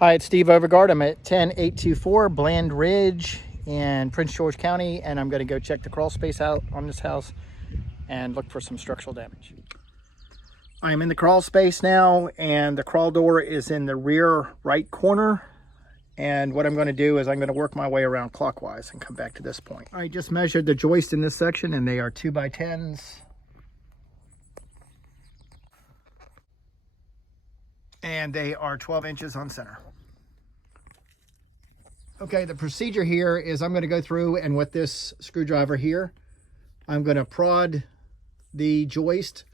Hi, it's Steve Overgard. I'm at 10824 Bland Ridge in Prince George County, and I'm going to go check the crawl space out on this house and look for some structural damage. I am in the crawl space now, and the crawl door is in the rear right corner. And what I'm going to do is I'm going to work my way around clockwise and come back to this point. I just measured the joist in this section, and they are 2x10s. And they are 12 inches on center. Okay, the procedure here is I'm going to go through, and with this screwdriver here, I'm going to prod the joist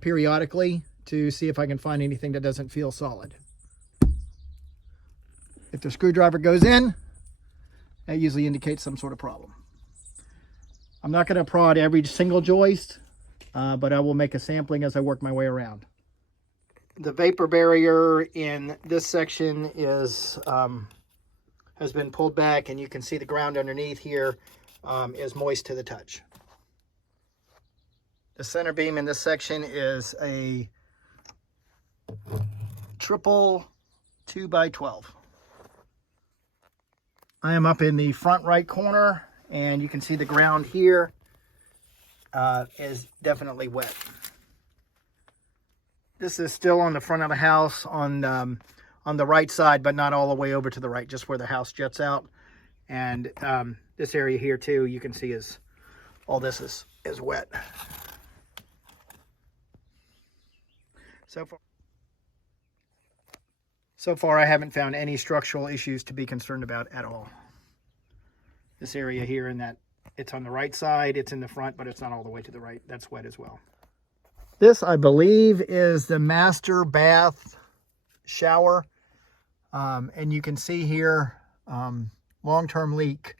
periodically to see if I can find anything that doesn't feel solid. If the screwdriver goes in, that usually indicates some sort of problem. I'm not going to prod every single joist, but I will make a sampling as I work my way around. The vapor barrier in this section is has been pulled back, and you can see the ground underneath here is moist to the touch. The center beam in this section is a triple 2x12. I am up in the front right corner, and you can see the ground here is definitely wet. This is still on the front of the house on the right side, but not all the way over to the right, just where the house juts out. And this area here too, you can see is all this is wet. So far, I haven't found any structural issues to be concerned about at all. This area here, in that it's on the right side, it's in the front, but it's not all the way to the right. That's wet as well. This, I believe, is the master bath shower. And you can see here, long-term leak,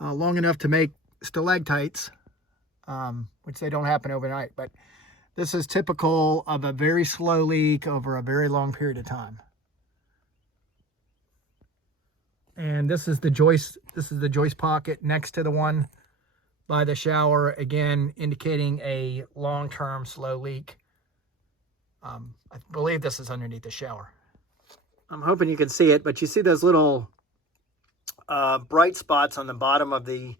long enough to make stalactites, which they don't happen overnight. But this is typical of a very slow leak over a very long period of time. And this is the joist. This is the joist pocket next to the one by the shower, again indicating a long-term slow leak. I believe this is underneath the shower. I'm hoping you can see it, but you see those little bright spots on the bottom of the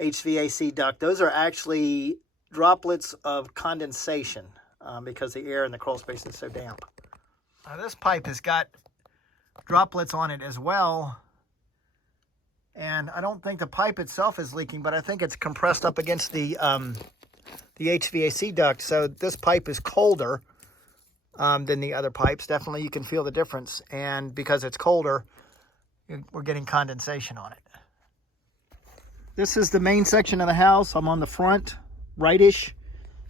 HVAC duct. Those are actually droplets of condensation because the air in the crawl space is so damp. This pipe has got droplets on it as well. And I don't think the pipe itself is leaking, but I think it's compressed up against the HVAC duct. So this pipe is colder than the other pipes. Definitely you can feel the difference. And because it's colder, we're getting condensation on it. This is the main section of the house. I'm on the front, rightish,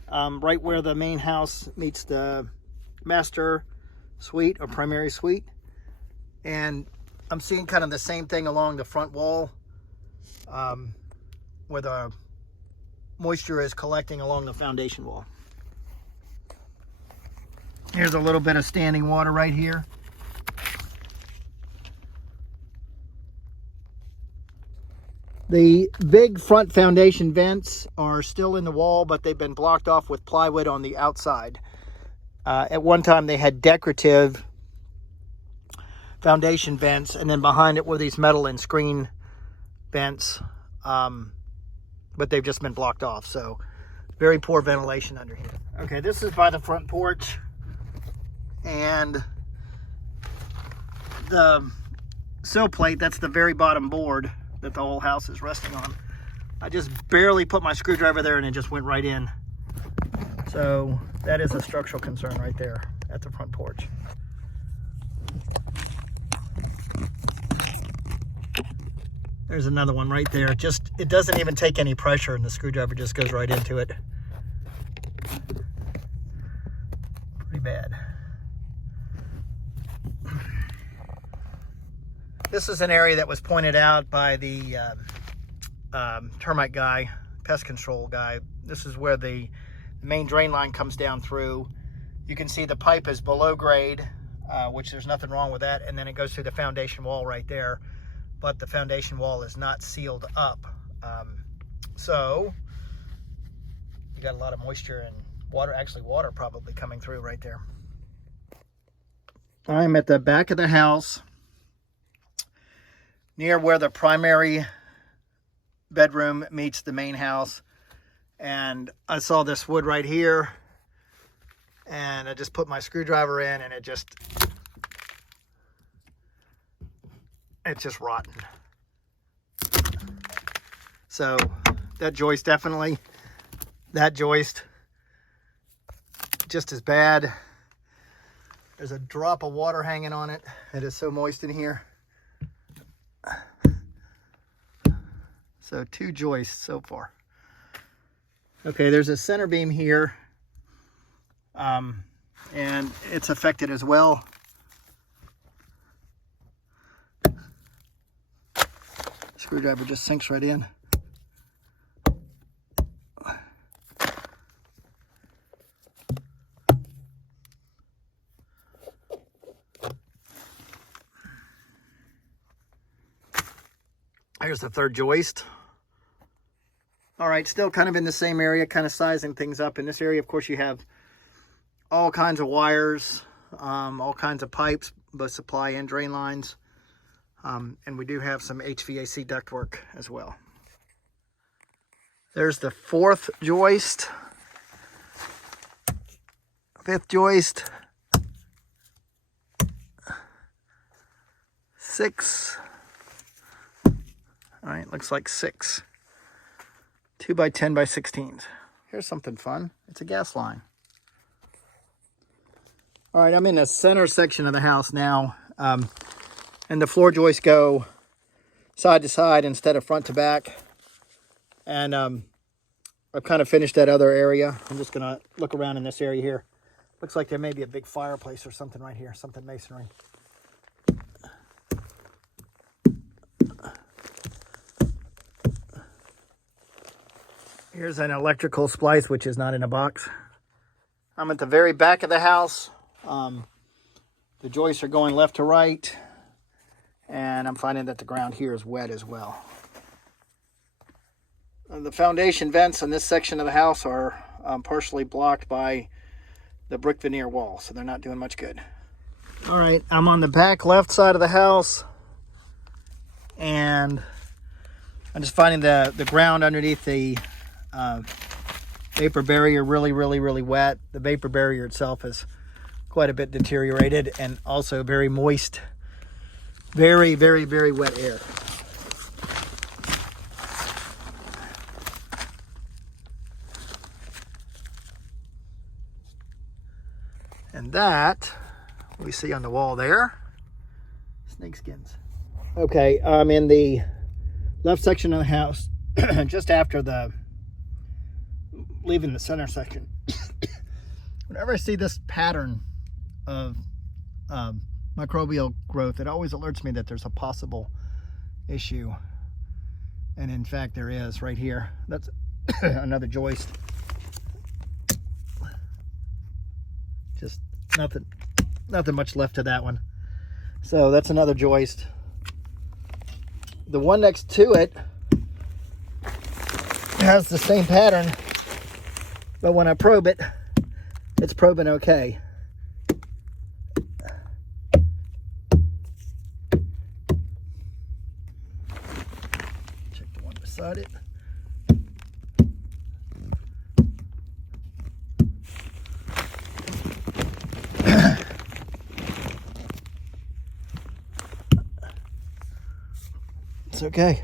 right where the main house meets the master suite or primary suite. And I'm seeing kind of the same thing along the front wall where the moisture is collecting along the foundation wall. Here's a little bit of standing water right here. The big front foundation vents are still in the wall, but they've been blocked off with plywood on the outside. At one time they had decorative foundation vents, and then behind it were these metal and screen vents, but they've just been blocked off, so very poor ventilation under here. Okay, this is by the front porch, and the sill plate, that's the very bottom board that the whole house is resting on. I just barely put my screwdriver there and it just went right in. So that is a structural concern right there at the front porch. There's another one right there. It doesn't even take any pressure, and the screwdriver just goes right into it. Pretty bad. This is an area that was pointed out by the termite guy, pest control guy. This is where the main drain line comes down through. You can see the pipe is below grade, which there's nothing wrong with that, and then it goes through the foundation wall right there. But the foundation wall is not sealed up. So you got a lot of moisture and water, actually water probably coming through right there. I'm at the back of the house, near where the primary bedroom meets the main house. And I saw this wood right here, and I just put my screwdriver in, and it's just rotten. So that joist, definitely, that joist, just as bad. There's a drop of water hanging on it. It is so moist in here. So 2 joists so far. Okay, there's a center beam here, and it's affected as well. Screwdriver just sinks right in. Here's the 3rd joist. All right, still kind of in the same area, kind of sizing things up. In this area, of course, you have all kinds of wires, all kinds of pipes, both supply and drain lines. And we do have some HVAC ductwork as well. There's the 4th joist, 5th joist, 6. All right, looks like 6. 2 by 10 by 16s. Here's something fun. It's a gas line. All right, I'm in the center section of the house now. And the floor joists go side to side instead of front to back. And I've kind of finished that other area. I'm just going to look around in this area here. Looks like there may be a big fireplace or something right here, something masonry. Here's an electrical splice, which is not in a box. I'm at the very back of the house. The joists are going left to right, and I'm finding that the ground here is wet as well. The foundation vents in this section of the house are partially blocked by the brick veneer wall, so they're not doing much good. All right, I'm on the back left side of the house, and I'm just finding the ground underneath the vapor barrier really wet. The vapor barrier itself is quite a bit deteriorated, and also very moist. Very wet air. And that we see on the wall there, snake skins. Okay, I'm in the left section of the house, just after leaving the center section. Whenever I see this pattern of microbial growth, it always alerts me that there's a possible issue. And in fact, there is right here. That's another joist. Just nothing much left to that one. So that's another joist. The one next to it has the same pattern, but when I probe it, it's probing okay. Check the one beside it. It's okay.